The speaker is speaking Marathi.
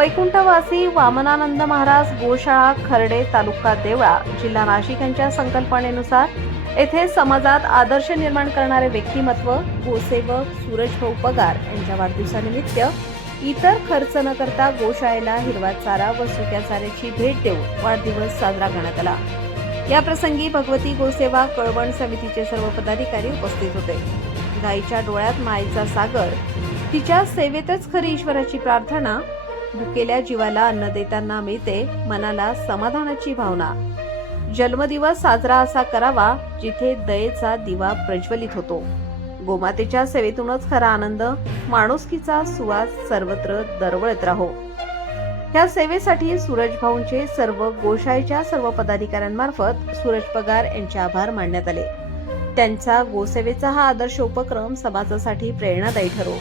वैकुंठवासी वामनानंद महाराज गोशाळा खर्डे तालुका देवळा जिल्हा नाशिक यांच्या संकल्पनेनुसार येथे समाजात आदर्श निर्माण करणारे व्यक्तिमत्व गोसेवक सूरजभाऊ पगार यांच्या वाढदिवसानिमित्त इतर खर्च न करता गोशाळेला हिरवा चारा व सुक्या चाऱ्याची भेट देऊन वाढदिवस साजरा करण्यात आला। या प्रसंगी भगवती गोसेवा कळवण समितीचे सर्व पदाधिकारी उपस्थित होते। गायीच्या डोळ्यात मायेचा सागर, तिच्या सेवेतच खरी ईश्वराची प्रार्थना, भुकेल्या जीवाला अन्न देताना मिळते मनाला समाधानाची भावना। जन्मदिवस साजरा असा करावा जिथे दयेचा दिवा प्रज्वलित होतो। गोमातेच्या सेवेतूनच खरा आनंद, माणुसकीचा सुवास सर्वत्र दरवळत राहो। या सेवेसाठी सूरजभाऊंचे सर्व गोशाळेच्या सर्व पदाधिकाऱ्यांमार्फत सूरज पगार यांचे आभार मानण्यात आले। त्यांचा गोसेवेचा हा आदर्श उपक्रम समाजासाठी प्रेरणादायी ठरो।